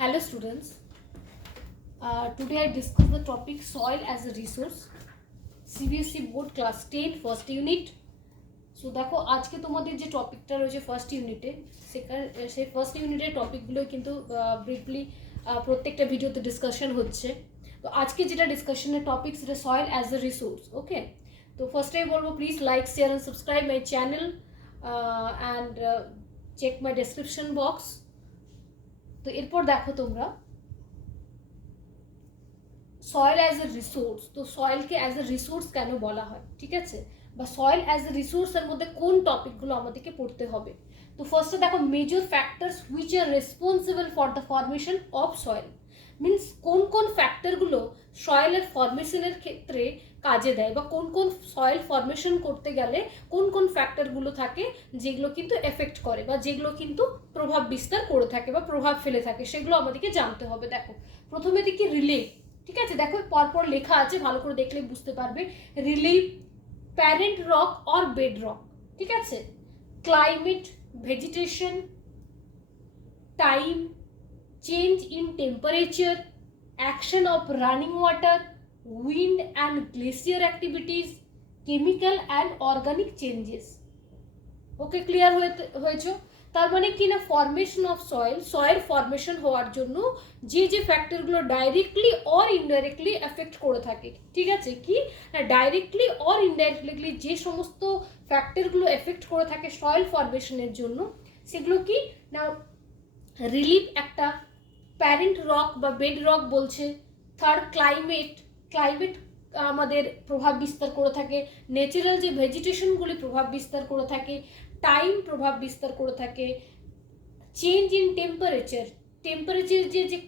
Hello students, today I discuss the topic soil as a resource, CBSE board class 10 first unit. So দেখো আজকে তোমাদের যে টপিকটা রয়েছে ফার্স্ট ইউনিটে সেই ফার্স্ট ইউনিটের টপিকগুলো কিন্তু ব্রিফলি প্রত্যেকটা ভিডিওতে ডিসকাশন হচ্ছে। তো আজকে যেটা ডিসকাশনের টপিক সেটা soil as a resource. Okay, তো ফার্স্টেই বলবো please like share and subscribe my channel and check my description box. তো এরপর দেখো তোমরা সয়েল অ্যাজ এ রিসোর্স, তো সয়েলকে অ্যাজ এ রিসোর্স কেন বলা হয়, ঠিক আছে, বা সয়েল অ্যাজ এ রিসোর্সের মধ্যে কোন টপিকগুলো আমাদেরকে পড়তে হবে। তো ফার্স্টে দেখো major factors which are responsible for the formation of soil, means কোন কোন ফ্যাক্টরগুলো সয়েলের ফরমেশনের ক্ষেত্রে কাজে দেয়, বা কোন কোন সয়েল ফরমেশন করতে গেলে কোন কোন ফ্যাক্টরগুলো থাকে যেগুলো কিন্তু এফেক্ট করে বা যেগুলো কিন্তু প্রভাব বিস্তার করে থাকে বা প্রভাব ফেলে থাকে, সেগুলো আমাদেরকে জানতে হবে। দেখো প্রথমে দেখি রিলিফ, ঠিক আছে, দেখো পরপর লেখা আছে, ভালো করে দেখলে বুঝতে পারবে। Relief, parent rock or bed rock, ঠিক আছে, climate, vegetation, time, change in temperature, action of running water, wind and glacier activities, chemical and organic changes. Okay, clear হয়েছে? তার মানে কি না, ফরমেশন অফ সয়েল ফরমেশন হওয়ার জন্য যে যে ফ্যাক্টরগুলো ডাইরেক্টলি অর ইনডাইরেক্টলি এফেক্ট করে থাকে, ঠিক আছে, কি না ডাইরেক্টলি অর ইনডাইরেক্টলি যে সমস্ত ফ্যাক্টরগুলো এফেক্ট করে থাকে সয়েল ফরমেশনের জন্য, সেগুলো কি না রিলিফ একটা, প্যারেন্ট রক বা বেড রক বলছে, থার্ড ক্লাইমেট আমাদের প্রভাব বিস্তার করে থাকে, ন্যাচারাল যে ভেজিটেশনগুলি প্রভাব বিস্তার করে থাকে, টাইম প্রভাব বিস্তার করে থাকে, চেঞ্জ ইন টেম্পারেচার যে যে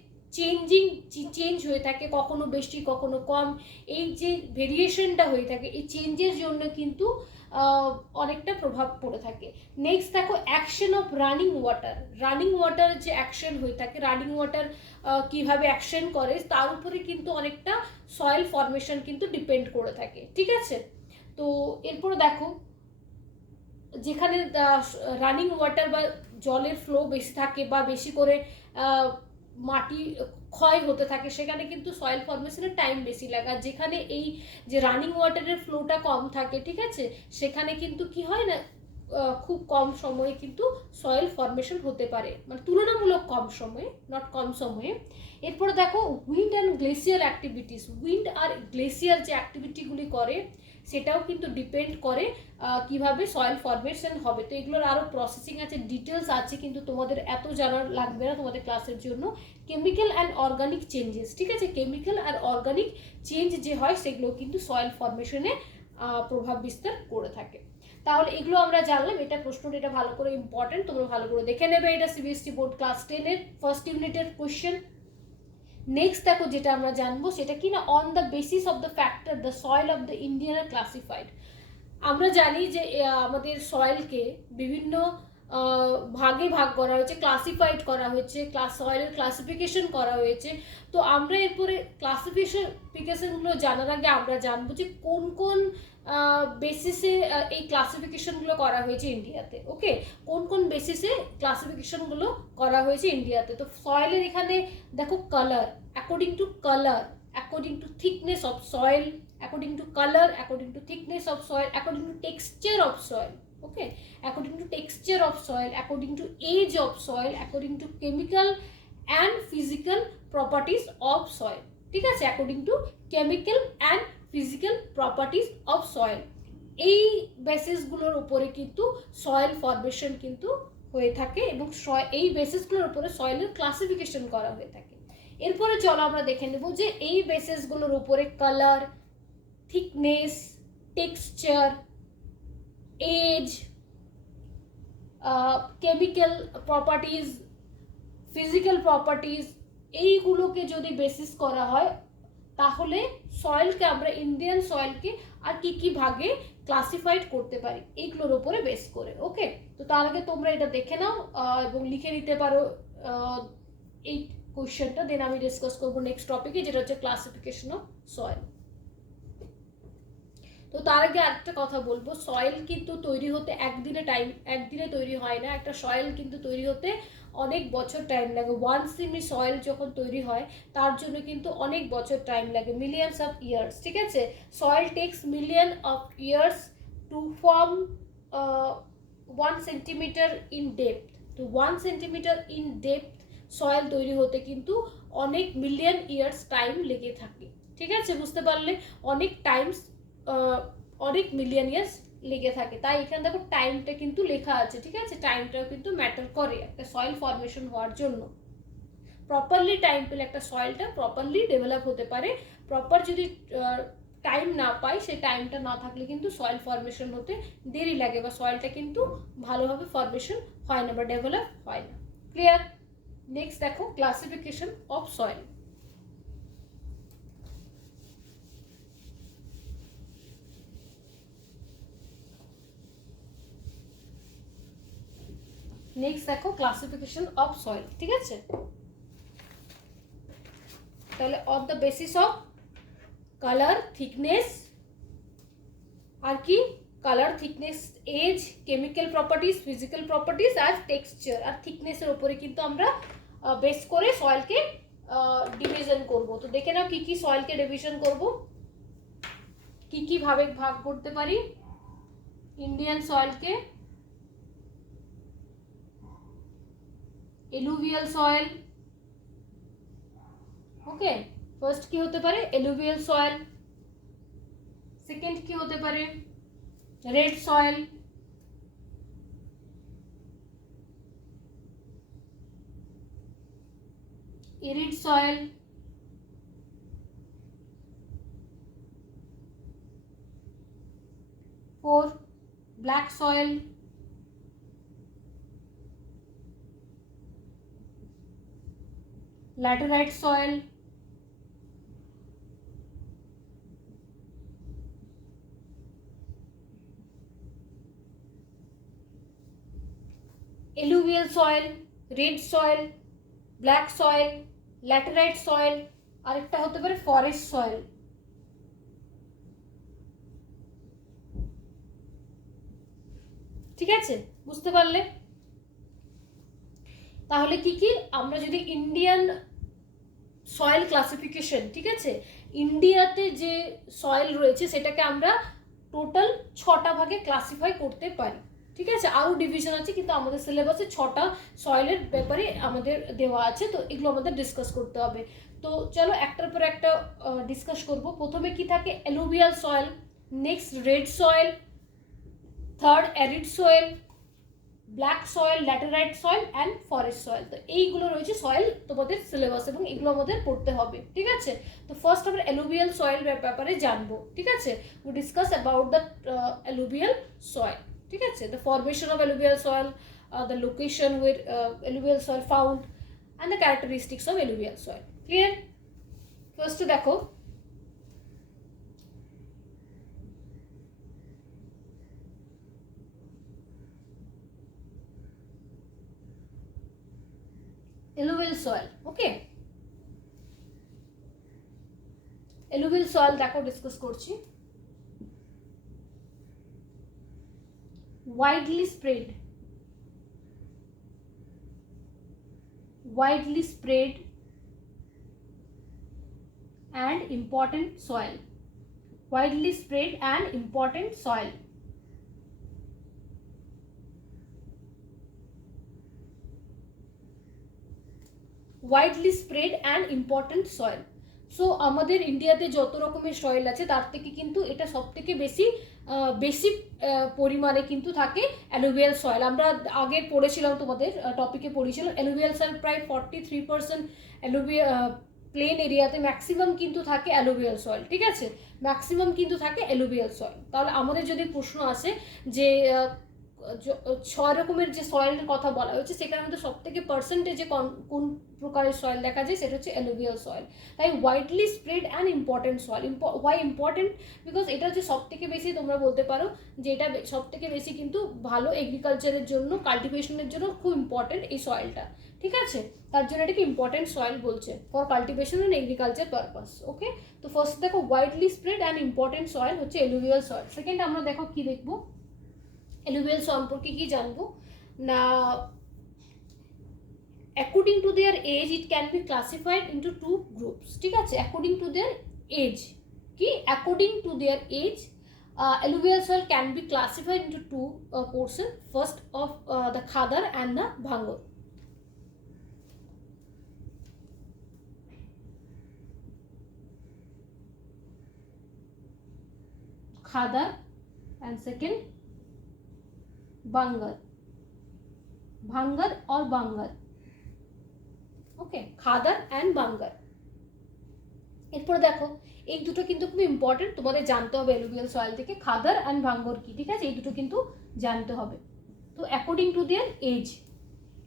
চেঞ্জ হয়ে থাকে, কখনো বেশি কখনো কম, এই যে ভেরিয়েশনটা হয়ে থাকে, এই চেঞ্জের জন্য কিন্তু অনেকটা প্রভাব পড়ে থাকে। নেক্সট দেখো অ্যাকশন অফ রানিং ওয়াটার যে অ্যাকশন হয়ে থাকে, রানিং ওয়াটার কীভাবে অ্যাকশন করে তার উপরে কিন্তু অনেকটা সয়েল ফরমেশন কিন্তু ডিপেন্ড করে থাকে, ঠিক আছে। তো এরপর দেখো যেখানে রানিং ওয়াটার বা জলের ফ্লো বেশি থাকে বা বেশি করে মাটি ক্ষয় হতে থাকে, সেখানে কিন্তু সয়েল ফরমেশনের টাইম বেশি লাগে। আর যেখানে এই যে রানিং ওয়াটারের ফ্লোটা কম থাকে, ঠিক আছে, সেখানে কিন্তু কি হয় না, খুব কম সময়ে কিন্তু সয়েল ফরমেশন হতে পারে, মানে তুলনামূলক কম সময়ে, নট কম সময়ে। এরপরে দেখো wind and glacier activities, wind আর গ্লেসিয়ার যে অ্যাক্টিভিটিগুলি করে সেটাও কিন্তু ডিপেন্ড করে কিভাবে সয়েল ফরমেশন হবে। তো এগুলোর আরও প্রসেসিং আছে, ডিটেলস আছে, কিন্তু তোমাদের এত জানার লাগবে না তোমাদের ক্লাসের জন্য। কেমিক্যাল অ্যান্ড অর্গানিক চেঞ্জেস, ঠিক আছে, কেমিক্যাল আর অর্গানিক চেঞ্জ যে হয় সেগুলো কিন্তু সয়েল ফরমেশনে প্রভাব বিস্তার করে থাকে। তাহলে এগুলো আমরা জানলাম, এটা প্রশ্নটা এটা ভালো করে ইম্পর্টেন্ট, তোমরা ভালো করে দেখে নেবে, এটা সিবিএসসি বোর্ড ক্লাস 10-এর ফার্স্ট ইউনিটের কোয়েশ্চেন। নেক্সট দেখো যেটা আমরা জানবো সেটা কি না, on the basis of the factor the soil of the Indian are classified. আমরা জানি যে আমাদের সয়েলকে বিভিন্ন ভাগে ভাগ করা হয়েছে, ক্লাসিফাইড করা হয়েছে, সয়েলের ক্লাসিফিকেশন করা হয়েছে। তো আমরা এরপরে ক্লাসিফিকেশনগুলো জানার আগে আমরা জানবো যে কোন কোন বেসিসে এই ক্লাসিফিকেশনগুলো করা হয়েছে ইন্ডিয়াতে। ওকে, কোন কোন বেসিসে ক্লাসিফিকেশনগুলো করা হয়েছে ইন্ডিয়াতে। তো সয়েলের এখানে দেখো colour, according to colour, according to thickness of soil, according to color, according to thickness of soil, according to texture of soil. Okay, according to texture of soil, according to age of soil, according to chemical and physical properties of soil, ঠিক আছে, according to chemical and physical properties of soil, এই বেসিসগুলোর উপরে কিন্তু soil formation কিন্তু হয়ে থাকে এবং এই বেসিসগুলোর উপরে সয়েলের ক্লাসিফিকেশন করা হয়ে থাকে। এরপরে চলো আমরা দেখে নেব যে এই বেসিসগুলোর উপরে colour, thickness, texture, age, chemical properties, physical properties, এইগুলোকে যদি বেসিস করা হয় তাহলে সয়েলকে আমরা ইন্ডিয়ান সয়েলকে আর কি কি ভাগে ক্লাসিফাইড করতে পারি এইগুলোর উপরে বেস করে। ওকে, তো তার আগে তোমরা এটা দেখে নাও এবং লিখে নিতে পারো এই কোয়েশ্চেনটা, দেন আমি ডিসকাস করবো নেক্সট টপিকে, যেটা হচ্ছে ক্লাসিফিকেশন অফ সয়েল। তো তার আগে আরেকটা কথা বলবো, সয়েল কিন্তু তৈরি হতে একদিনে তৈরি হয় না। একটা সয়েল কিন্তু তৈরি হতে অনেক বছর টাইম লাগে। 1 সেমি সয়েল যখন তৈরি হয় তার জন্য কিন্তু অনেক বছর টাইম লাগে, মিলিয়নস অফ ইয়ার্স, ঠিক আছে। Soil takes million of years to form 1 centimetre in depth. তো 1 সেন্টিমিটার ইন ডেপথ সয়েল তৈরি হতে কিন্তু অনেক মিলিয়ন ইয়ার্স টাইম লেগে থাকে, ঠিক আছে, বুঝতে পারলে? অনেক মিলিয়ন ইয়ার্স লেগে থাকে। তাই এখানে দেখো টাইমটা কিন্তু লেখা আছে, ঠিক আছে। টাইমটাও কিন্তু ম্যাটার করে একটা সয়েল ফরমেশন হওয়ার জন্য। প্রপারলি টাইম পেলে একটা সয়েলটা প্রপারলি ডেভেলপ হতে পারে। প্রপার যদি টাইম না পাই, সেই টাইমটা না থাকলে কিন্তু সয়েল ফরমেশন হতে দেরি লাগে, বা সয়েলটা কিন্তু ভালোভাবে ফরমেশন হয় না বা ডেভেলপ হয় না। ক্লিয়ার? নেক্সট দেখো ক্লাসিফিকেশন অফ সয়েল। নেক্সট দেখো ক্লাসিফিকেশন অফ সয়েল, ঠিক আছে। তাহলে on the basis of colour, thickness, আর কি colour, thickness, age, chemical properties, physical properties আর টেক্সচার আর থিকনেসের উপরে কিন্তু আমরা বেস করে সয়েলকে ডিভিশন করব। তো দেখে নাও কি কি সয়েলকে ডিভিশন করব, কি কি ভাবে ভাগ করতে পারি। ইন্ডিয়ান সয়েলকে এলুভিয়াল সয়েল, ওকে। ফার্স্ট কি হতে পারে? Alluvial soil. সেকেন্ড কি হতে পারে? Red soil. Arid soil. Four, black soil. ল্যাটেরাইট soil. Alluvial soil, red soil, black soil, ল্যাটেরাইট সয়েল, আরেকটা হতে পারে ফরেস্ট সয়েল। ঠিক আছে, বুঝতে পারলে? তাহলে কি কি আমরা যদি ইন্ডিয়ান সয়েল ক্লাসিফিকেশন, ঠিক আছে, ইন্ডিয়াতে যে সয়েল রয়েছে সেটাকে আমরা টোটাল 6টা ভাগে ক্লাসিফাই করতে পারি, ঠিক আছে। আরও ডিভিশন আছে কিন্তু আমাদের সিলেবাসে 6টা সয়েলের ব্যাপারে আমাদের দেওয়া আছে, তো এগুলো আমাদের ডিসকাস করতে হবে। তো চলো একটার পর একটা ডিসকাস করব। প্রথমে কি থাকে? Alluvial soil, next red soil, third arid soil, black soil, ল্যাটেরাইট সয়েল অ্যান্ড ফরেস্ট সয়েল। তো এইগুলো রয়েছে সয়েল তোমাদের সিলেবাস এবং এগুলো আমাদের পড়তে হবে, ঠিক আছে। তো ফার্স্ট আমরা অ্যালুভিয়াল সয়েল ব্যাপারে জানবো, ঠিক আছে। We discuss about the alluvial soil, ঠিক আছে। The formation of alluvial soil, the location where alluvial soil found and the characteristics of alluvial soil. Clear? ফার্স্টে দেখো alluvial soil, okay. alluvial soil দেখো discuss করছি। widely spread and important soil, widely spread and important soil। Widely spread and important soil. So আমাদের ইন্ডিয়াতে যত রকমের soil আছে তার থেকে কিন্তু এটা সব থেকে বেশি পরিমাণে কিন্তু থাকে অ্যালুভিয়াল সয়েল। আমরা আগে পড়েছিলাম, তোমাদের টপিকে পড়েছিলাম অ্যালুভিয়াল সয়েল প্রায় 43% প্লেন এরিয়াতে ম্যাক্সিমাম কিন্তু থাকে অ্যালুভিয়াল সয়েল, ঠিক আছে, ম্যাক্সিমাম কিন্তু থাকে অ্যালুভিয়াল সয়েল। তাহলে আমাদের যদি প্রশ্ন আসে যে ছয় রকমের যে সয়েলের কথা বলা হয়েছে সেখানের মধ্যে সব থেকে পার্সেন্টেজে কোন প্রকারের সয়েল দেখা যায় সেটা হচ্ছে অ্যালুভিয়াল সয়েল। তাই widely spread and important soil. Why important? Because এটা হচ্ছে সব থেকে বেশি, তোমরা বলতে পারো যে এটা সব থেকে বেশি কিন্তু ভালো এগ্রিকালচারের জন্য, কাল্টিভেশনের জন্য খুব ইম্পর্টেন্ট এই সয়েলটা, ঠিক আছে? তার জন্য এটাকে ইম্পর্টেন্ট সয়েল বলছে for cultivation and agriculture purpose. Okay, তো ফার্স্ট দেখো widely spread and important soil হচ্ছে অ্যালুভিয়াল সয়েল। সেকেন্ড আমরা দেখো কি দেখবো, অ্যালুভিয়াল সম্পর্কে কি জানবো না, according to their age it can be classified into two groups, ঠিক আছে? অ্যাকর্ডিং টু দেয়ার এজ, কি according to their age alluvial soil can be classified into two portion, first of the khadar and the bhangur. Khadar and second Bangar, Bhangar or Bangar. Okay, Khadar and Bangar. এরপর দেখো এই দুটো কিন্তু খুব important, তোমাদের জানতে হবে alluvial soil থেকে খাদার অ্যান্ড ভাঙ্গর কি, ঠিক আছে? এই দুটো কিন্তু জানতে হবে। তো according to their age,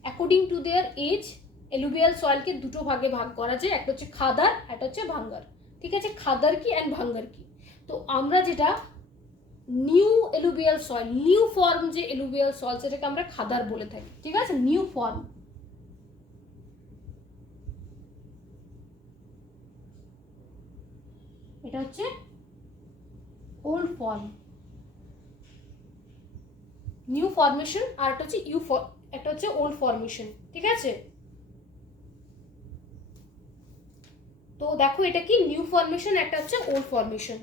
according to their age alluvial সয়েলকে দুটো ভাগে ভাগ করা যায়, একটা হচ্ছে খাদার, একটা হচ্ছে ভাঙ্গার, ঠিক আছে? খাদার কি অ্যান্ড ভাঙ্গার কি? তো আমরা যেটা new alluvial soil, new form যে অ্যালুভিয়াল সয়েল সেটাকে আমরা খাদার বলে থাকি, ঠিক আছে? New form. এটা হচ্ছে ওল্ড ফর্ম, নিউ ফরমেশন, আর একটা হচ্ছে একটা হচ্ছে ওল্ড ফরমেশন, ঠিক আছে? তো দেখো এটা কি নিউ ফরমেশন, একটা হচ্ছে ওল্ড ফরমেশন।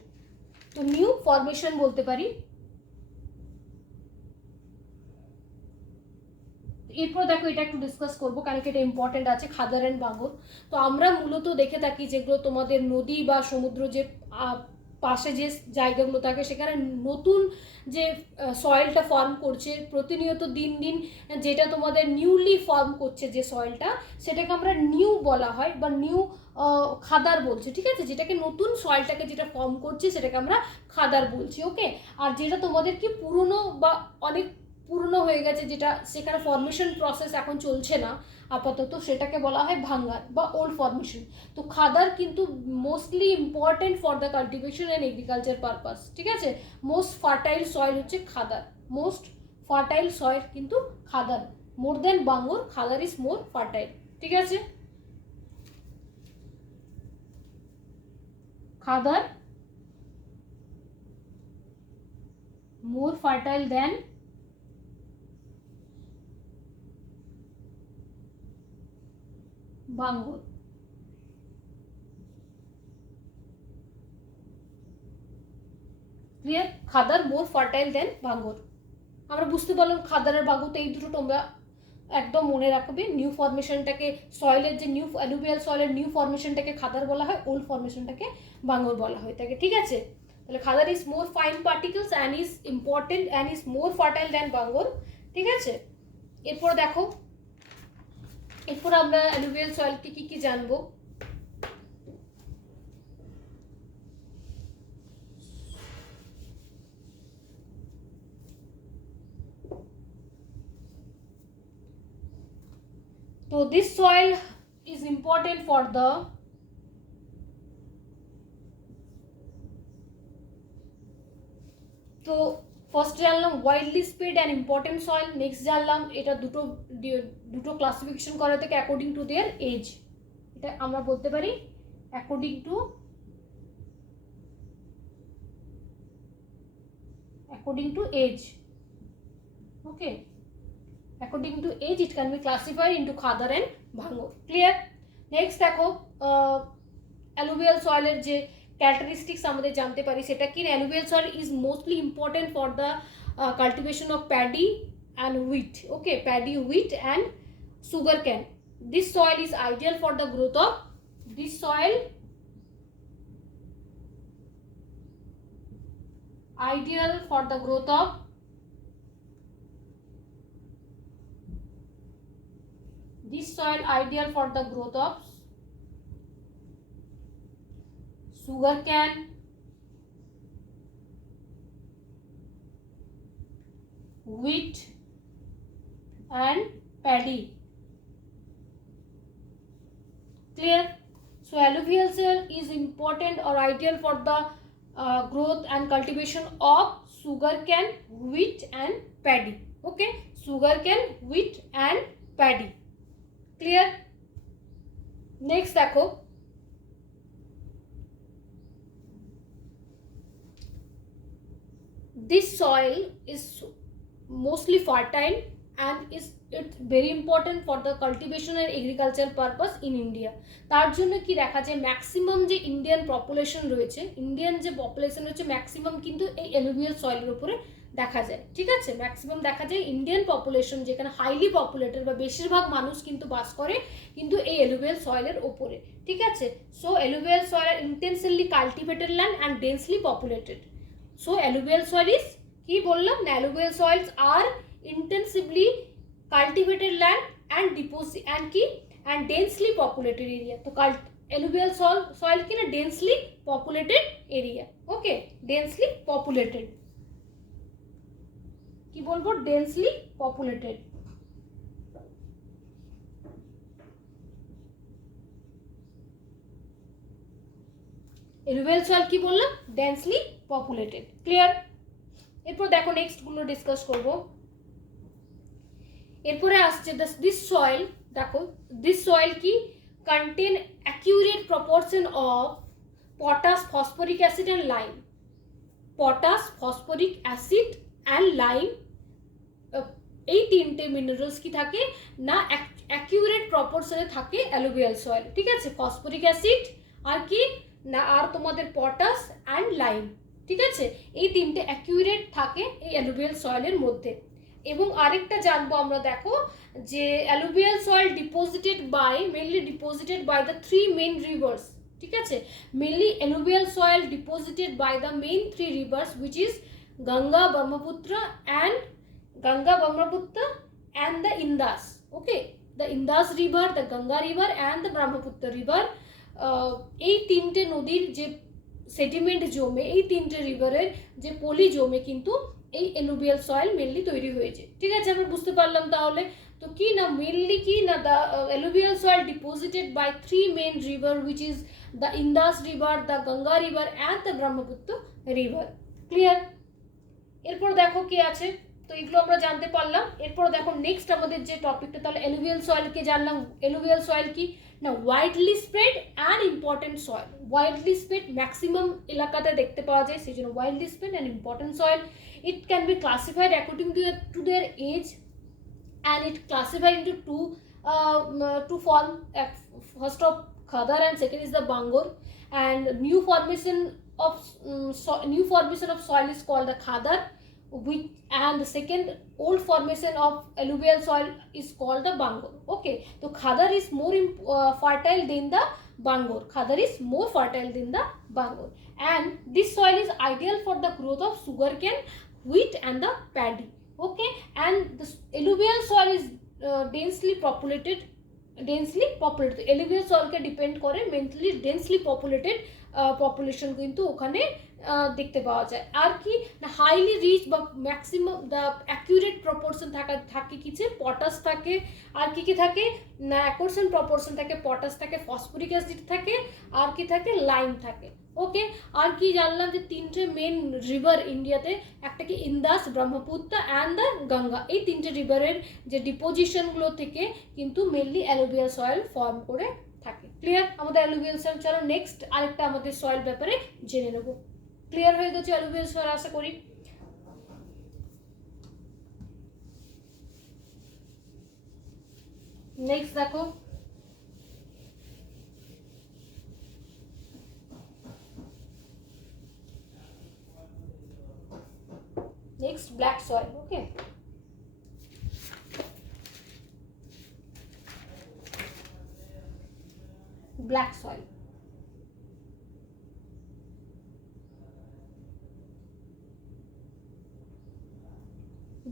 তো নিউ ফরমেশন বলতে পারি। এরপর দেখো এটা একটু ডিসকাস করবো কারণ এটা ইম্পর্টেন্ট আছে, খাদার অ্যান্ড ভাঙ্গর। তো আমরা মূলত দেখে থাকি যেগুলো তোমাদের নদী বা সমুদ্র যে পাশে যে জায়গাগুলো থাকে সেখানে নতুন যে সয়েলটা ফর্ম করছে প্রতিনিয়ত দিন দিন, যেটা তোমাদের নিউলি ফর্ম করছে যে সয়েলটা সেটাকে আমরা নিউ বলা হয় বা নিউ খাদার বলছে, ঠিক আছে? যেটাকে নতুন সয়েলটাকে যেটা ফর্ম করছে সেটাকে আমরা খাদার বলছি। ওকে, আর যেটা তোমাদের কি পুরনো বা অনেক পুরনো হয়ে গেছে, যেটা সেখানে ফর্মেশন প্রসেস এখন চলছে না আপাতত, সেটাকে বলা হয় ভাঙ্গার বা ওল্ড ফর্মেশন। তো খাদার কিন্তু mostly important for the cultivation and agriculture purpose, ঠিক আছে? মোস্ট ফার্টাইল সয়েল হচ্ছে খাদার, মোস্ট ফার্টাইল সয়েল কিন্তু খাদার, মোর দেন বাঙ্গর, খাদার ইজ মোর ফার্টাইল, ঠিক আছে? খাদার মোর ফার্টাইল দেন ভাঙ্গর। ক্লিয়ার? খাদার মোর ফার্টাইল দেন ভাঙ্গর। আমরা বুঝতে পারলাম খাদার আর ভাঙ্গর, তো এই দুটো তোমরা একদম মনে রাখবে। নিউ ফরমেশনটাকে সয়েলের যে নিউ অ্যালুভিয়াল সয়েলের নিউ ফরমেশনটাকে খাদার বলা হয়, ওল্ড ফরমেশনটাকে ভাঙ্গর বলা হয় থাকে, ঠিক আছে? তাহলে Khadar is more fine particles and is important and is more fertile than Bhangar, ঠিক আছে? এরপর দেখো, এরপর আমরা অ্যালুভিয়াল সয়েলকে কি কি জানবো। So this soil is important for the তো ফার্স্ট জানলাম widely spread and important soil, next জানলাম এটা দুটো ক্লাসিফিকেশন করা থেকে অ্যাকর্ডিং টু দেয়ার এজ, এটা আমরা বলতে পারি according to age. Okay, according to age it can be classified into khadar and bhango, clear? next দেখো alluvial soil এর যে characteristics আমাদের জানতে পারি সেটা কি, alluvial soil is mostly important for the cultivation of paddy and wheat, okay, paddy, wheat and sugar cane. This soil is ideal for the growth of this soil, ideal for the growth of this soil, ideal for the growth of sugar cane, wheat and paddy. Clear? So alluvial soil is important or ideal for the growth and cultivation of sugarcane, wheat and paddy. Okay, sugarcane, wheat and paddy. Clear? Next देखो, this soil is mostly fertile and it's very important for the cultivation and agricultural purpose in India. তার জন্য কি দেখা যায় maximum যে Indian population রয়েছে, Indian যে population রয়েছে ম্যাক্সিমাম কিন্তু এই অ্যালুভিয়াল সয়েলের উপরে দেখা যায়। ঠিক আছে, ম্যাক্সিমাম দেখা যায় ইন্ডিয়ান পপুলেশন যেখানে হাইলি পপুলেটেড বা বেশিরভাগ মানুষ কিন্তু বাস করে কিন্তু এই অ্যালুভিয়াল সয়েলের উপরে। ঠিক আছে, so alluvial soil are intensively cultivated land and densely populated. So alluvial soil is কি বললাম না, alluvial soils are intensively cultivated land and deposit and ki and densely populated area. तो alluvial soil की ना densely populated area. Okay, densely populated की बोलबो densely populated. alluvial soil की बोललाम densely populated. Clear? এরপর দেখো নেক্সট গুলো ডিসকাস করবো। এরপরে আসছে দিস সয়েল, দেখো দিস সয়েল কি contain accurate proportion of potash, phosphoric acid and lime. Potash, phosphoric acid and lime এই তিনটে মিনারেলস কি থাকে না অ্যাকিউরেট প্রপোর্শনে থাকে অ্যালুভিয়াল সয়েল। ঠিক আছে, ফসফরিক অ্যাসিড আর কি না আর তোমাদের পটাশ অ্যান্ড লাইম। ঠিক আছে, এই তিনটে অ্যাকিউরেট থাকে এই অ্যালুভিয়াল সয়েলের মধ্যে। এবং আরেকটা জানবো আমরা, দেখো যে alluvial soil mainly deposited by the three main rivers. ঠিক আছে, mainly alluvial soil deposited by the main three rivers which is Ganga, Brahmaputra and the Indus. Okay, the Indus river, the Ganga river and the Brahmaputra river. এই তিনটে নদীর যে সেডিমেন্ট জমে, এই তিনটে রিভারের যে পলি জমে কিন্তু এই অ্যালুভিয়াল সয়েল মেনলি তৈরি হয়েছে। ঠিক আছে, আমরা বুঝতে পারলাম তাহলে। তো কি না মেনলি কি না the alluvial soil deposited by three main river which is the Indus river, the Ganga river and the Brahmaputra river. Clear? এরপর দেখো কি আছে, তো এগুলো আমরা জানতে পারলাম। এরপর দেখো নেক্সট আমাদের যে টপিকটা, তাহলে অ্যালুভিয়াল সয়েলকে জানলাম। অ্যালুভিয়াল সয়েল কি না widely spread and important soil. Widely spread maximum এলাকাতে দেখতে পাওয়া যায়, সেই জন্য widely spread and important soil. It can be classified according to their age, and it classified into two form. First of khadar and second is the bangor. And new formation of soil is called the khadar, and the second old formation of alluvial soil is called the bangor. Okay, so khadar is more fertile than the bangor. Khadar is more fertile than the bangor, and this soil is ideal for the growth of sugarcane, wheat and the paddy. Okay, and the alluvial soil is densely populated. alluvial soil ke depend kore mainly densely populated population কিন্তু ওখানে দেখতে পাওয়া যায়। আর কি না highly rich বা maximum the accurate proportion থাকে কিছু পটাশ থাকে, আর কি কি থাকে না অ্যাকর্শন প্রপোর্শন থাকে, পটাশ থাকে, ফসফরিক অ্যাসিড থাকে, আর কি থাকে লাইম থাকে। ওকে, আর কি জানলাম যে তিনটে মেন রিভার ইন্ডিয়াতে, একটা কি ইন্দাস, ব্রহ্মপুত্র অ্যান্ড দ্য গঙ্গা। এই তিনটে রিভারের যে ডিপোজিশনগুলো থেকে কিন্তু মেনলি অ্যালুভিয়াল সয়েল ফর্ম করে থাকে। ক্লিয়ার? আমাদের অ্যালুভিয়াল সয়েল, চলো নেক্সট আরেকটা আমাদের সয়েল ব্যাপারে জেনে নেব। ক্লিয়ার হয়ে গেছে অ্যালুভিয়াল সয়েল আশা করি। নেক্সট দেখো next black soil. Okay, black soil,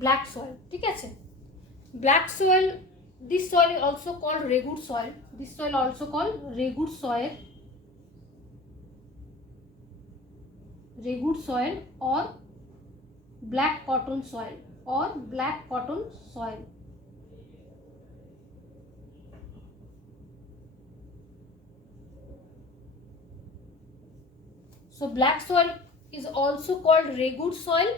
black soil. ঠিক আছে, black soil, this soil is also called regut soil. This soil also called regut soil, or black cotton soil, or black cotton soil. So black soil is also called regur soil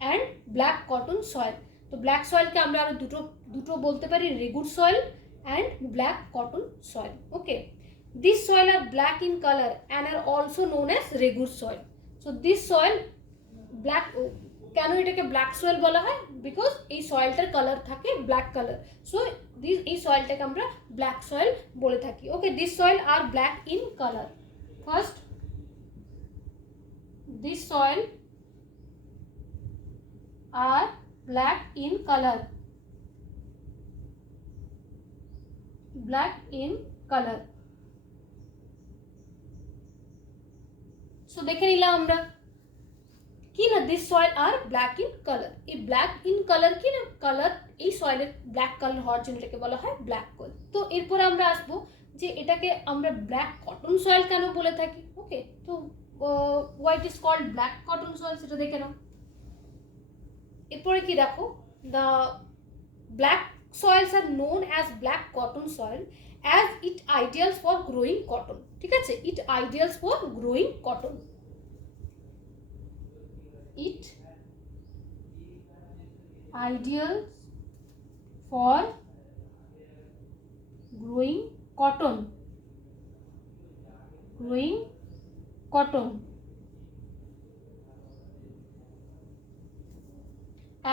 and black cotton soil. तो black soil के আমরা আরো দুটো বলতে পারি, regur soil and black cotton soil. Okay, these soil are black in color and are also known as regur soil. So this soil black, কেন এটাকে black soil বলা হয়? বিকজ এই সয়েলটার কালার থাকে ব্ল্যাক কালার, সো এই সয়েলটাকে আমরা ব্ল্যাক সয়েল বলে থাকি. Okay, this soil are black in colour. First, this soil are black in colour, black in colour. So দেখে নিলাম আমরা কি না, this soil are black in colour. এই ব্ল্যাক ইন কালার কি না, কালার এই সয়েলের ব্ল্যাক কালার হওয়ার জন্য এটাকে বলা হয় ব্ল্যাক কোল. তো এরপরে আমরা আসবো যে এটাকে আমরা ব্ল্যাক কটন সয়েল কেন বলে থাকি. ওকে, তো why it is called black cotton soil সেটা দেখে নাও. এরপরে কি দেখো, the black soils are known as black cotton soil as it ideals for growing cotton. ঠিক আছে, it ideals for growing cotton. It ideal for growing cotton, growing cotton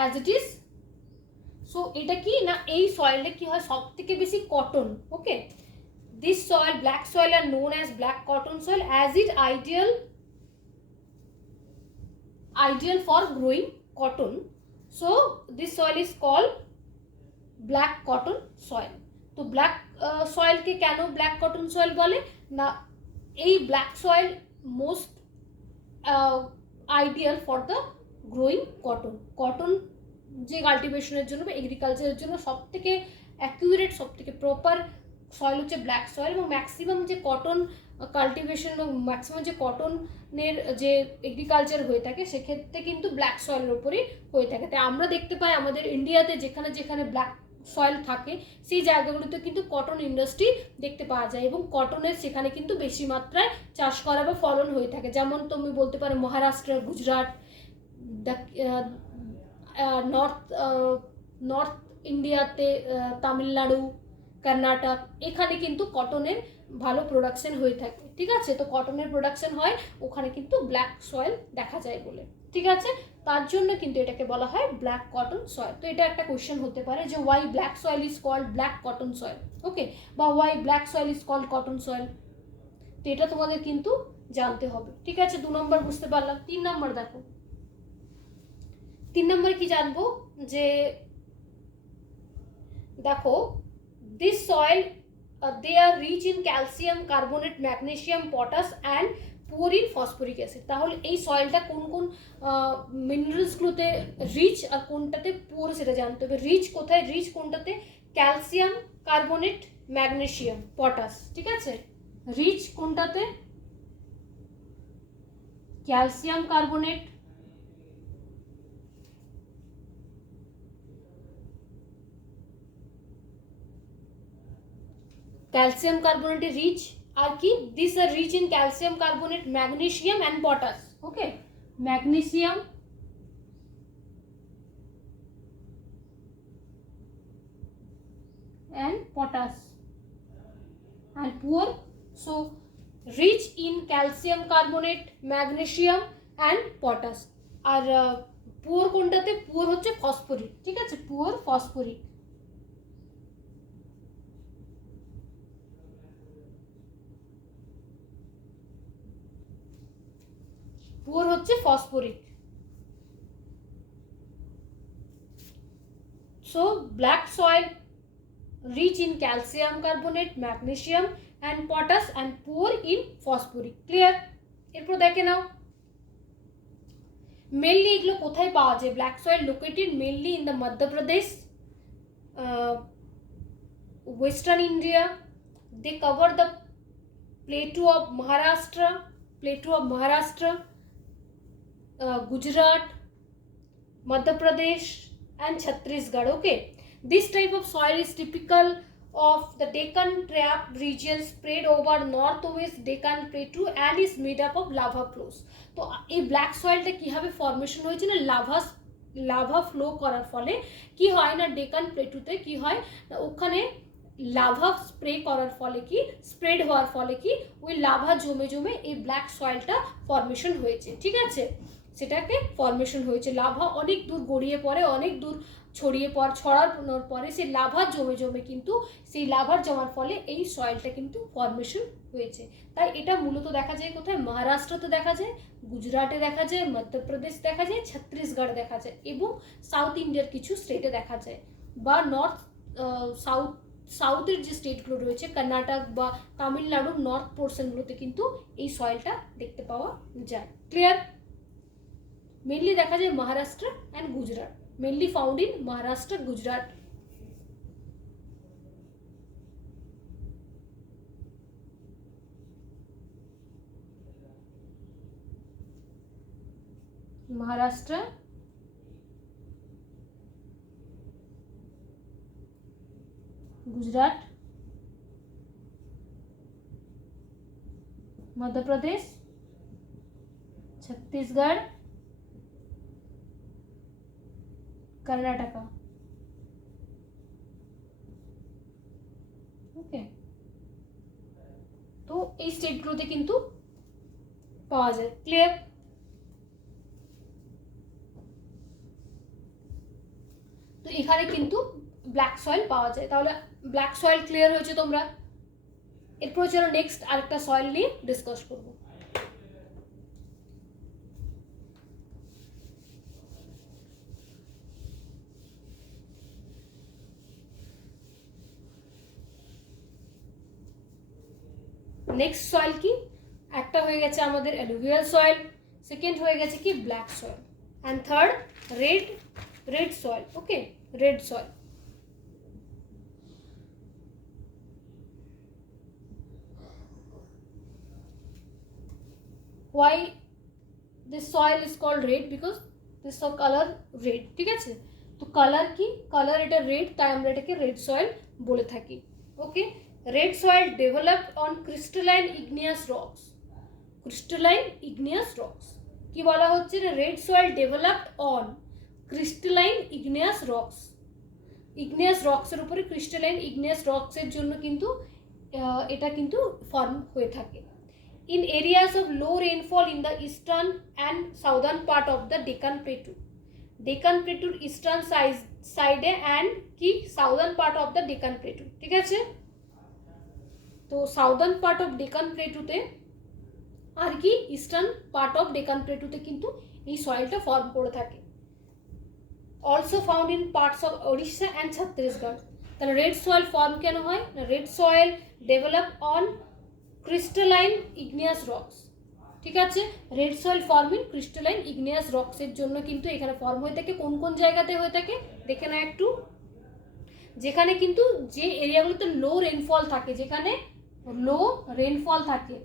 as it is. So এটা কি না, এই সয়েলে কি হয়, সব থেকে বেশি cotton. Okay, this soil, black soil are known as black cotton soil as it ideal for growing cotton. So this soil is called black cotton soil. তো black soil কে কেন black cotton soil বলে না, এই black soil most ideal for the growing cotton. Cotton যে কাল্টিভেশনের জন্য বা এগ্রিকালচারের জন্য সব থেকে অ্যাকিউরেট, সব থেকে প্রপার সয়েল হচ্ছে ব্ল্যাক সয়েল. এবং ম্যাক্সিমাম যে কটন কাল্টিভেশন এবং ম্যাক্সিমাম যে কটনের যে এগ্রিকালচার হয়ে থাকে সেক্ষেত্রে কিন্তু ব্ল্যাক সয়েলের উপরই হয়ে থাকে. তাই আমরা দেখতে পাই আমাদের ইন্ডিয়াতে যেখানে যেখানে ব্ল্যাক সয়েল থাকে সেই জায়গাগুলোতে কিন্তু কটন ইন্ডাস্ট্রি দেখতে পাওয়া যায় এবং কটনের সেখানে কিন্তু বেশি মাত্রায় চাষ করা বা ফলন হয়ে থাকে. যেমন তুমি বলতে পারো মহারাষ্ট্র, গুজরাট, নর্থ ইন্ডিয়াতে তামিলনাড়ু, কর্ণাটক, এখানে কিন্তু কটনের ভালো প্রোডাকশন হয়ে থাকে. ঠিক আছে, তো কটনের প্রোডাকশন হয় ওখানে কিন্তু ব্ল্যাক সয়েল দেখা যায় বলে. ঠিক আছে, তার জন্য কিন্তু এটাকে বলা হয় ব্ল্যাক কটন সয়েল. তো এটা একটা কোয়েশ্চেন হতে পারে যে why black soil is called black cotton soil. Okay, বা why black soil is called cotton soil. তো এটা তোমাদের কিন্তু জানতে হবে. ঠিক আছে, 2 নম্বর বুঝতে পারলাম. 3 নম্বর দেখো, 3 নম্বরে কি জানবো যে দেখো, this soil they are rich in calcium carbonate, magnesium, potash and poor in phosphoric acid. তাহলে এই সয়েলটা কোন কোন মিনারেলসগুলোতে রিচ আর কোনটাতে পুয়ার সেটা জানতে হবে. রিচ কোথায়, রিচ কোনটাতে, ক্যালসিয়াম কার্বনেট, ম্যাগনেসিয়াম, পটাশ. ঠিক আছে, রিচ কোনটাতে, ক্যালসিয়াম কার্বনেট, ক্যালসিয়াম কার্বনেটে রিচ. আর কি, this are rich in calcium carbonate, magnesium and potash. Okay, magnesium and potash and poor. So rich in calcium carbonate, magnesium and potash. আর poor কোনটাতে, poor হচ্ছে phosphoric. ঠিক আছে, poor phosphoric. Poor হচ্ছে phosphoric. So black soil rich in calcium carbonate, magnesium and potash and poor in phosphoric. Clear? এরপর দেখে নাও mainly এগুলো কোথায় পাওয়া যায়. Black soil located mainly in the Madhya Pradesh, western India. They cover the plateau of Maharashtra, Gujarat, Madhya Pradesh and Chhattisgarh. Okay, this type of soil is typical of the Deccan Trap region spread over northwest Deccan Plateau and is made up of lava flows. তো এই black সয়েলটা কিভাবে formation হয়েছে না lava flow করার ফলে কি হয় না ডেকান প্লেটুতে কি হয় না ওখানে লাভা স্প্রে করার ফলে কি স্প্রেড হওয়ার ফলে কি ওই লাভা জমে জমে এই ব্ল্যাক সয়েলটা ফর্মেশন হয়েছে, ঠিক আছে, সেটাকে ফর্মেশন হয়েছে। লাভা অনেক দূর গড়িয়ে পড়ে, অনেক দূর ছড়ানোর পরে সেই লাভা জমে জমে কিন্তু সেই লাভার জমার ফলে এই সয়েলটা কিন্তু ফর্মেশন হয়েছে। তাই এটা মূলত দেখা যায় কোথায়? মহারাষ্ট্রতে দেখা যায়, গুজরাটে দেখা যায়, মধ্যপ্রদেশ দেখা যায়, ছত্তিশগড় দেখা যায় এবং সাউথ ইন্ডিয়ার কিছু স্টেটে দেখা যায়, বা নর্থ সাউথের যে স্টেটগুলো রয়েছে কর্ণাটক বা তামিলনাড়ুর নর্থ পোর্শনগুলোতে কিন্তু এই সয়েলটা দেখতে পাওয়া যায়। ক্লিয়ার? মেনলি দেখা যায় Maharashtra and Gujarat, mainly found in Maharashtra, Gujarat. Maharashtra, Gujarat, Madhya Pradesh, Chhattisgarh, Karnataka. Okay, तो এই স্টেটগুলোতে কিন্তু পাওয়া যায়। ক্লিয়ার? তো এখানে কিন্তু ব্ল্যাক সয়েল পাওয়া যায়। তাহলে ব্ল্যাক সয়েল ক্লিয়ার হয়েছে তোমরা? এরপর চলো নেক্সট আরেকটা সয়েল নিয়ে ডিসকাস করব। নেক্সট সয়েল কি? একটা হয়ে গেছে আমাদের অ্যালুভিয়াল সয়েল, সেকেন্ড হয়ে গেছে কি black soil, and third red soil. Okay, red soil. why this soil is called red? because this is color red, ঠিক আছে। তো কালার কি? কালার এটা রেড, তাই আমরা এটাকে রেড সয়েল বলে থাকি। Okay, red soil developed on crystalline igneous rocks. ক্রিস্টালাইন ইগনিয়াস রক্স কি বলা হচ্ছে? Red soil developed on crystalline igneous rocks. Igneous রক্সের উপরে ক্রিস্টালাইন ইগনিয়াস রক্সের জন্য কিন্তু এটা কিন্তু ফর্ম হয়ে থাকে। in areas of low rainfall in the eastern and southern part of the Deccan Plateau. Deccan Plateau eastern side and ki southern part of the Deccan Plateau, ঠিক আছে। তো সাউদার্ন পার্ট অফ ডেকান প্লেটুতে আর কি eastern part of Deccan প্লেটুতে কিন্তু এই সয়েলটা ফর্ম করে থাকে। Also found in parts of Odisha and Chhattisgarh. তাহলে রেড সয়েল ফর্ম কেন হয় না? Red soil develop on crystalline igneous rocks, ঠিক আছে। Red soil form in crystalline igneous রক্সের জন্য কিন্তু এখানে ফর্ম হয়ে থাকে। কোন কোন জায়গাতে হয়ে থাকে দেখে না একটু? যেখানে কিন্তু যে এরিয়াগুলোতে লো রেনফল থাকে, যেখানে লো রেনফল থাকে,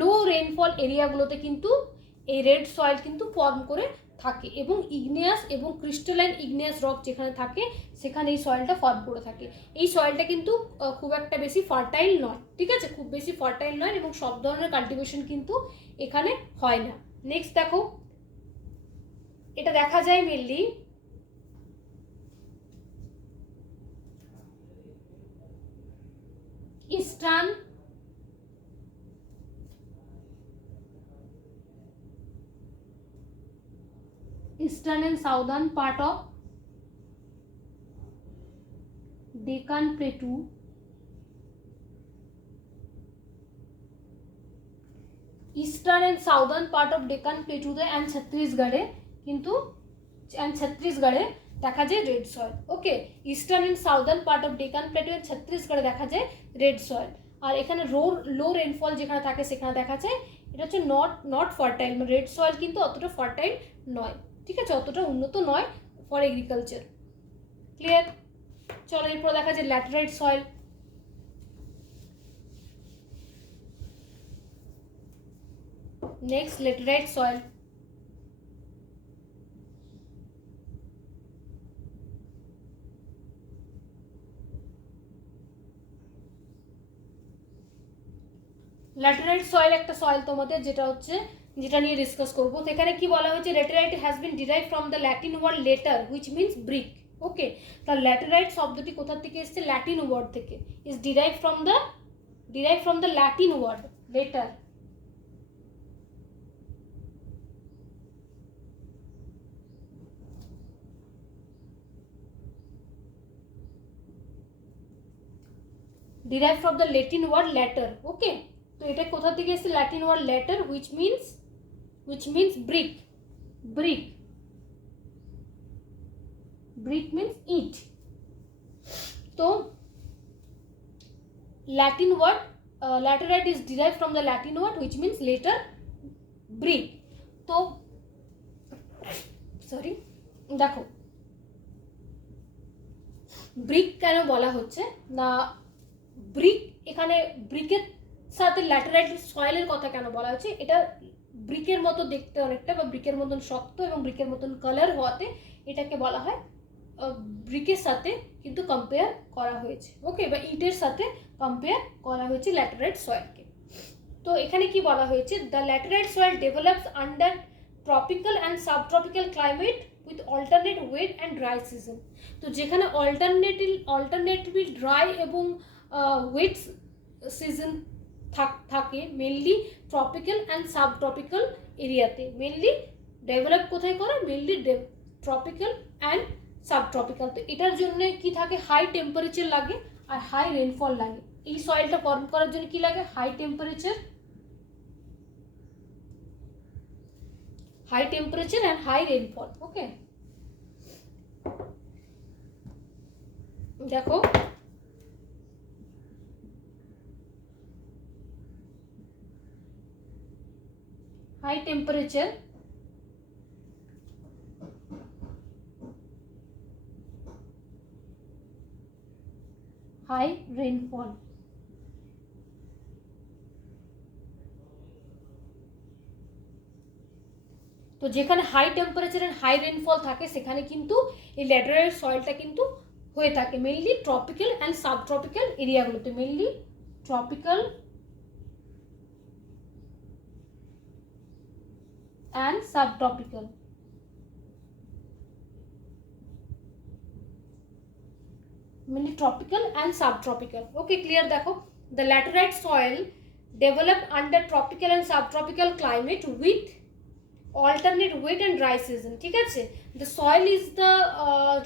লো রেনফল এরিয়াগুলোতে কিন্তু এই রেড সয়েল কিন্তু ফর্ম করে থাকে এবং ইগনিয়াস এবং ক্রিস্টালাইন ইগনিয়াস রক যেখানে থাকে সেখানে এই সয়েলটা ফর্ম করে থাকে। এই সয়েলটা কিন্তু খুব একটা বেশি ফার্টাইল নয়, ঠিক আছে, খুব বেশি ফার্টাইল নয় এবং সব ধরনের কাল্টিভেশন কিন্তু এখানে হয় না। নেক্সট দেখো, এটা দেখা যায় mainly eastern and southern part of Deccan Plateau, eastern and southern part of Deccan Plateau and ছত্তিশগড়ে কিন্তু ছত্তিশগড়ে দেখা যায় red soil. Okay, eastern and southern part of Deccan plateau and ছত্তিশগড়ে দেখা যায় রেড সয়েল। আর এখানে লো রেনফল যেখানে থাকে সেখানে দেখা যায় এটা হচ্ছে নট ফার্টাইল, মানে রেড সয়েল কিন্তু অতটা ফার্টাইল নয়, ঠিক আছে, অতটা উন্নত নয় ফর এগ্রিকালচার। ক্লিয়ার? চলো এরপর দেখা যায় laterite soil. Next laterite soil. ল্যাটেরাইট সয়েল একটা সয়েল তোমাদের যেটা নিয়ে ডিসকাস করবো। সেখানে কি বলা হয়েছে, laterite has been derive from the Latin word later which means brick. Okay, তার ল্যাটেরাইট শব্দটি কোথা থেকে এসছে, ল্যাটিন ওয়ার্ড থেকে। Is derive from the Latin word later. Derive from the Latin word later. Okay, তো এটা কোথা থেকে এসছে, Latin word later which means brick. Brick means eat. তো Latin word laterite is derived from the Latin word which means later brick. তো sorry, দেখো brick কেন বলা হচ্ছে না, ব্রিক এখানে ব্রিকের সাথে ল্যাটেরাইট সয়েলের কথা কেন বলা হচ্ছে, এটা ব্রিকের মতো দেখতে অনেকটা, বা ব্রিকের মতন শক্ত এবং ব্রিকের মতন কালার হওয়াতে এটাকে বলা হয় ব্রিকের সাথে কিন্তু কম্পেয়ার করা হয়েছে। ওকে, বা ইটের সাথে কম্পেয়ার করা হয়েছে ল্যাটেরাইট সয়েলকে। তো এখানে কি বলা হয়েছে, the laterite soil develops under tropical and subtropical climate with alternate wet and dry season. তো যেখানে অল্টারনেটিভলি ড্রাই এবং ওয়েট সিজন থাকে মেনলি ট্রপিক্যাল অ্যান্ড সাবট্রপিক্যাল এরিয়াতে। মেনলি ডেভেলপ কোথায় করে, মেনলি ট্রপিক্যাল অ্যান্ড সাবট্রপিক্যাল। তো এটার জন্য কি থাকে, হাই টেম্পারেচার লাগে আর হাই রেনফল লাগে। এই সয়েলটা ফর্ম করার জন্য কি লাগে, high temperature and high rainfall. Okay, দেখো হাই টেম্পারেচার হাই রেনফল। তো যেখানে high temperature and high rainfall থাকে সেখানে কিন্তু এই ল্যাটেরাইট সয়েলটা কিন্তু হয়ে থাকে মেইনলি ট্রপিক্যাল অ্যান্ড সাবট্রপিক্যাল এরিয়াগুলোতে। Mainly tropical and subtropical. mainly tropical and subtropical. Okay, clear? দেখো the laterite soil developed under tropical and subtropical climate with alternate wet and dry season. ঠিক আছে, the soil is the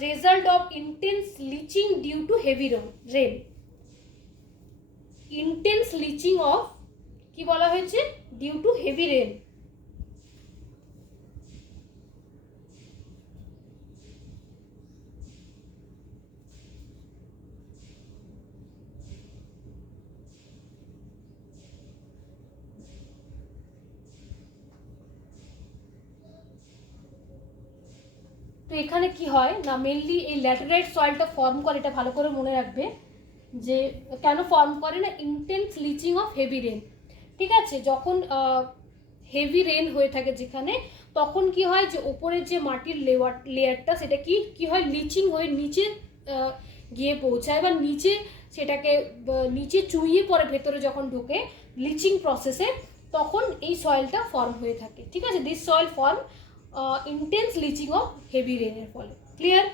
result of intense leaching due to heavy rain. intense leaching of কি বলা হয়েছে, due to heavy rain. তো এখানে কি হয় না, মেনলি এই ল্যাটেরাইট সয়েলটা ফর্ম করে, এটা ভালো করে মনে রাখবে যে কেন ফর্ম করে না, intense leaching of heavy rain. ঠিক আছে, যখন হেভি রেন হয়ে থাকে যেখানে, তখন কি হয় যে ওপরের যে মাটির লেয়ারটা সেটা কি হয়, লিচিং হয়ে নিচে গিয়ে পৌঁছায়, বা নিচে সেটাকে নিচে চুইয়ে পরে ভেতরে যখন ঢোকে লিচিং প্রসেসে, তখন এই সয়েলটা ফর্ম হয়ে থাকে। ঠিক আছে, this soil form intense leaching of heavy rain এর ফলে। Clear?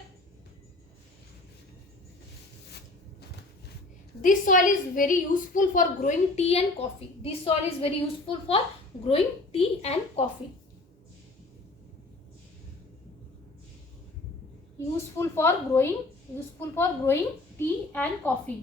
This soil is very useful for growing tea and coffee. This soil is very useful for growing tea and coffee. Useful for growing tea and coffee.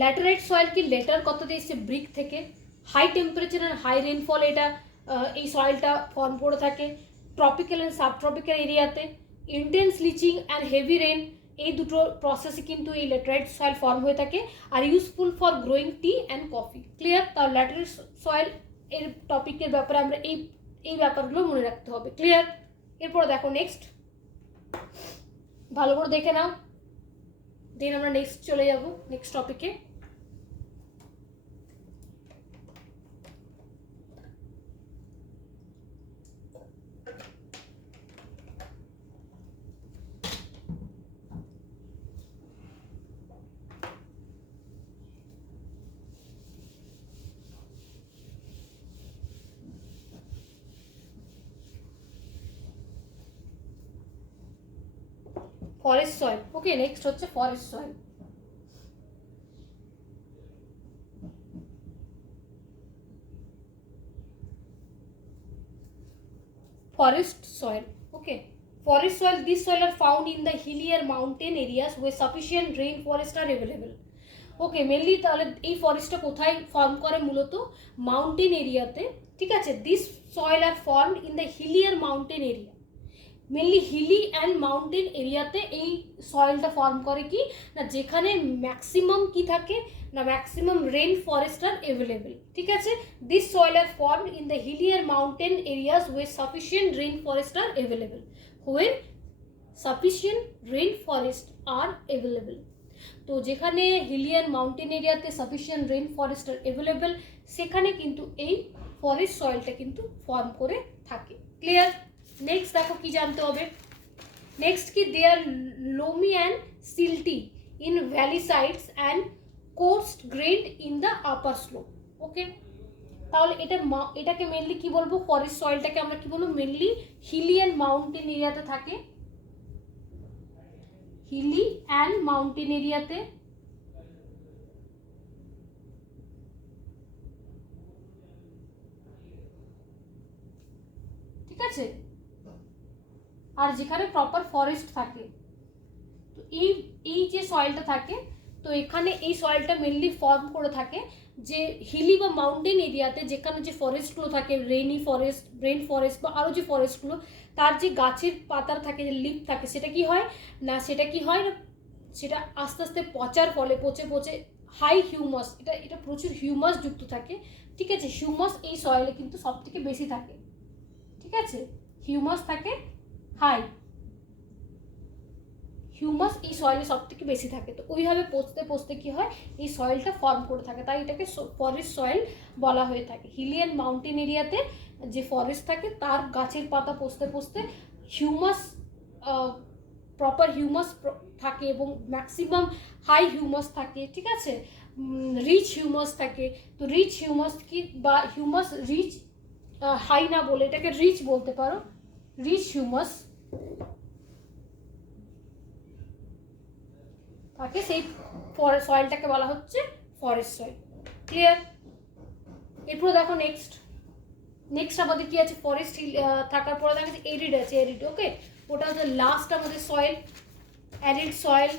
Laterite soil কি letter কত দিয়েছে, brick থেকে। High temperature আর high rainfall এটা এই সয়েলটা form করে থাকে ট্রপিক্যাল অ্যান্ড সাবট্রপিক্যাল এরিয়াতে। Intense leaching and heavy rain এই দুটো প্রসেসে কিন্তু এই ল্যাটেরাইট সয়েল ফর্ম হয়ে থাকে, আর useful for growing tea and coffee. Clear? তার ল্যাটেরাইট সয়েল এর টপিকের ব্যাপারে আমরা এই ব্যাপারগুলো মনে রাখতে হবে। ক্লিয়ার? এরপর দেখো নেক্সট ভালো করে দেখে নাও, দেন আমরা নেক্সট চলে যাব নেক্সট টপিকে। ফরেস্ট সয়েল, ওকে নেক্সট হচ্ছে forest soil. Forest soil, okay. Forest soil, these soil are found in the hillier mountain areas where sufficient rainforest are available. Okay, mainly তাহলে এই ফরেস্টটা কোথায় ফর্ম করে? মূলত মাউন্টেন এরিয়াতে, ঠিক আছে। This soil are formed in the hillier mountain area, mainly hilly and mountain এরিয়াতে এই সয়েলটা ফর্ম করে কি না, যেখানে ম্যাক্সিমাম কি থাকে না, maximum rain forest are available, ঠিক আছে। This soil are formed in the hillier mountain areas where sufficient rain forest are available, where sufficient rain forest are available. তো যেখানে হিলিয়ার মাউন্টেন এরিয়াতে sufficient rain forest are available, সেখানে কিন্তু এই forest সয়েলটা কিন্তু form করে থাকে। ক্লিয়ার? নেক্সট দেখো কি জানতে হবে, নেক্সট কি, they are loamy and silty in valley sides and কোস্ট grained in the upper slope, okay. তাহলে এটাকে মেনলি কি বলবো, ফরেস্ট সয়েলটাকে আমরা কি বলবো, মেনলি হিলি অ্যান্ড মাউন্টেন এরিয়াতে থাকে, হিলি অ্যান্ড মাউন্টেন এরিয়াতে, ঠিক আছে, আর যেখানে প্রপার ফরেস্ট থাকে। তো এই যে সয়েলটা থাকে, তো এখানে এই সয়েলটা মেনলি ফর্ম করে থাকে যে হিলি বা মাউন্টেন এরিয়াতে, যেখানে যে ফরেস্টগুলো থাকে, রেন ফরেস্ট বা আরও যে ফরেস্টগুলো, তার যে গাছের পাতার থাকে, যে লিফ থাকে, সেটা কি হয় না, সেটা আস্তে আস্তে পচার ফলে পচে পচে হাই হিউমাস, এটা প্রচুর হিউমাস যুক্ত থাকে, ঠিক আছে। হিউমাস এই সয়েলে কিন্তু সব থেকে বেশি থাকে, ঠিক আছে, হিউমাস থাকে হাই, হিউমাস এই সয়েলে সব থেকে বেশি থাকে। তো ওইভাবে পচতে পচতে কি হয়, এই সয়েলটা ফর্ম করে থাকে, তাই এটাকে ফরেস্ট সয়েল বলা হয়ে থাকে। হিলি অ্যান্ড মাউন্টেন এরিয়াতে যে ফরেস্ট থাকে, তার গাছের পাতা পচতে পচতে হিউমাস, প্রপার হিউমাস থাকে এবং ম্যাক্সিমাম হাই হিউমাস থাকে, ঠিক আছে, রিচ হিউমাস থাকে। তো রিচ হিউমাস কি, বা হিউমাস রিচ, হাই না বলে এটাকে রিচ বলতে পারো, রিচ হিউমাস থাকে, সেই সয়েলটাকে বলা হচ্ছে ফরেস্ট সয়েল। ক্লিয়ার? এরপর দেখো নেক্সট আমাদের কি আছে, ফরেস্ট থাকার পরে দেখা যাচ্ছে এরিড আছে, এরিড, ওকে। ওটা হচ্ছে লাস্ট আমাদের soil, arid soil.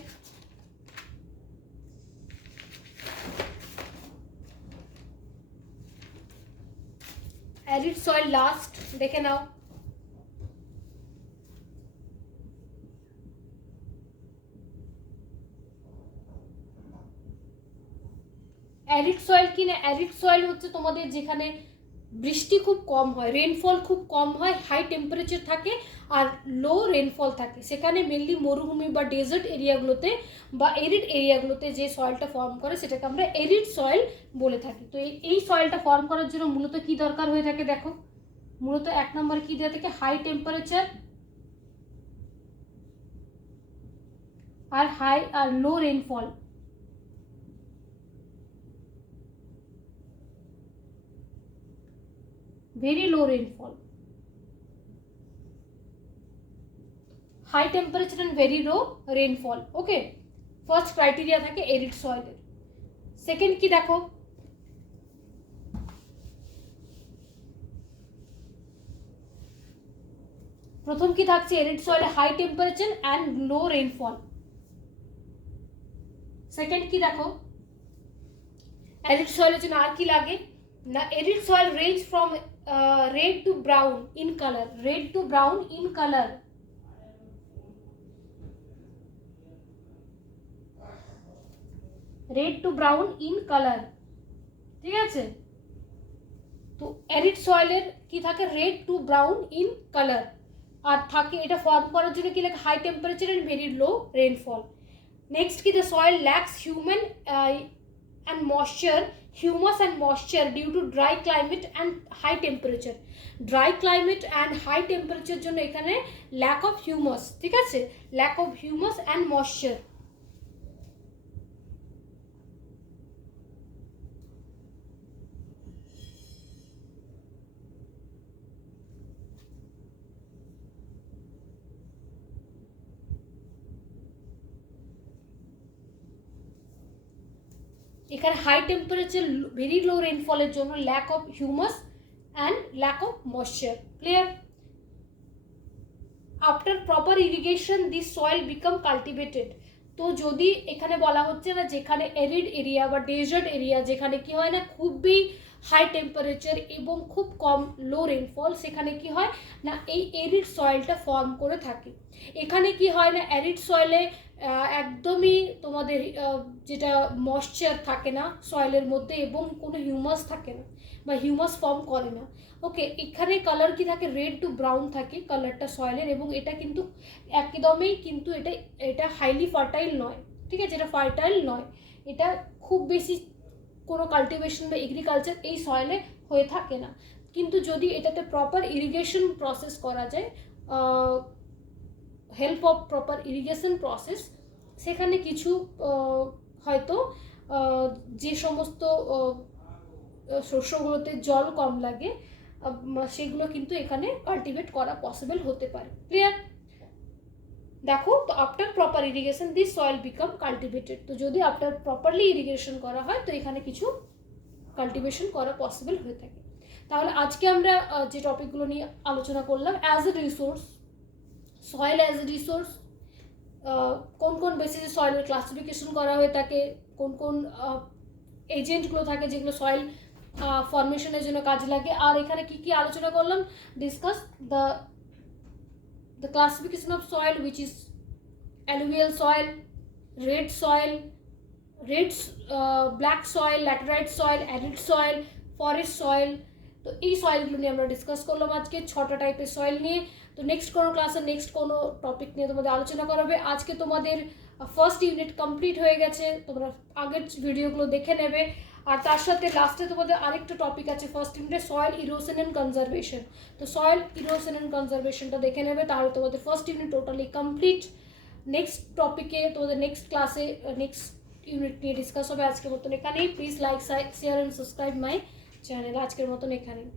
Arid soil last, দেখে নাও। অ্যারিড সয়েল কি না, অ্যারিড সয়েল হচ্ছে তোমাদের যেখানে বৃষ্টি খুব কম হয়, রেনফল খুব কম হয়, হাই টেম্পারেচার থাকে আর লো রেনফল থাকে, সেখানে মেনলি মরুভূমি বা ডেজার্ট এরিয়াগুলোতে বা এরিড এরিয়াগুলোতে যে সয়েলটা ফর্ম করে, সেটাকে আমরা এরিড সয়েল বলে থাকি। তো এই সয়েলটা ফর্ম করার জন্য মূলত কি দরকার হয়ে থাকে, দেখো, মূলত এক নম্বর কি দেওয়া থাকে, high temperature R low rainfall. very low rainfall, high temperature and very low rainfall, okay. First criteria থাকে এরিড সয়েলের। সেকেন্ড কি দেখো, প্রথম কি থাকছে, এরিড সয়েলে high temperature and low rainfall. Second কি দেখো, এরিড সয়েলের জন্য আর কি লাগে না, arid soil range from red to brown in color, red to brown in color, red to brown in color, ঠিক আছে। তো অ্যারিড সয়েলের কি থাকে, red to brown in colour. আর থাকে এটা ফর্ম করার জন্য কি লাগে high temperature and very low rainfall. Next কি the soil lacks and moisture, humus and moisture due to dry climate and high temperature. Dry climate and high temperature জন্য এখানে lack of humus, ঠিক আছে, lack of humus and moisture. এখানে high temperature very low রেনফলের জন্য lack of humus and lack of moisture. Clear? After proper irrigation this soil become cultivated. তো যদি এখানে বলা হচ্ছে না যেখানে এরিড এরিয়া বা ডেজার্ট এরিয়া, যেখানে কি হয় না খুবই হাই টেম্পারেচার এবং খুব কম লো রেনফল, সেখানে কি হয় না এই এরিড সয়েলটা ফর্ম করে থাকে। এখানে কি হয় না অ্যারিড সয়েলে একদমই তোমাদের যেটা ময়েশ্চার থাকে না সয়েলের মধ্যে এবং কোনো হিউমাস থাকে না বা হিউমাস ফর্ম করে না। ওকে, এখানে কালার কি থাকে রেড টু ব্রাউন থাকে কালারটা সয়েলের, এবং এটা কিন্তু একদমই কিন্তু এটা হাইলি ফার্টাইল নয়, ঠিক আছে, এটা ফার্টাইল নয়, এটা খুব বেশি কোনো কাল্টিভেশন বা এগ্রিকালচার এই সয়েলে হয়ে থাকে না। কিন্তু যদি এটাতে প্রপার ইরিগেশন প্রসেস করা যায়, help of proper irrigation process, সেখানে কিছু হয়তো যে সমস্ত শস্যগুলোতে জল কম লাগে সেগুলো কিন্তু এখানে কাল্টিভেট করা পসিবল হতে পারে। ক্লিয়ার? দেখো, তো after proper irrigation this soil become cultivated. তো যদি আফটার প্রপারলি ইরিগেশন করা হয় তো এখানে কিছু কাল্টিভেশন করা পসিবল হয়ে থাকে। তাহলে আজকে আমরা যে টপিকগুলো নিয়ে আলোচনা করলাম, as a resource, soil as a resource, কোন কোন বেসিসে সয়েলের ক্লাসিফিকেশন করা হয়ে থাকে, কোন কোন এজেন্টগুলো থাকে যেগুলো সয়েল ফর্মেশনের জন্য কাজে লাগে, আর এখানে কি কি আলোচনা করলাম, discuss the classification of soil, which is alluvial soil, red soil, black soil, laterite soil, arid soil, forest soil। তো এই সয়েলগুলো নিয়ে আমরা ডিসকাস করলাম আজকে 6টা টাইপের সয়েল নিয়ে। তো নেক্সট কোনো ক্লাসে নেক্সট কোনো টপিক নিয়ে তোমাদের আলোচনা করা হবে। আজকে তোমাদের ফার্স্ট ইউনিট কমপ্লিট হয়ে গেছে, তোমরা আগের ভিডিওগুলো দেখে নেবে। আর তার সাথে লাস্টে তোমাদের আরেকটা টপিক আছে ফার্স্ট ইউনিটে, সয়েল ইরোশন অ্যান্ড কনজারভেশন। তো সয়েল ইরোশন অ্যান্ড কনজারভেশনটা দেখে নেবে, তাহলে তোমাদের first unit totally complete. Next টপিকে তোমাদের নেক্সট ক্লাসে নেক্সট ইউনিট নিয়ে ডিসকাস হবে। আজকের মতন এখানেই। Please like, share and subscribe my channel. আজকের মতন এখানেই।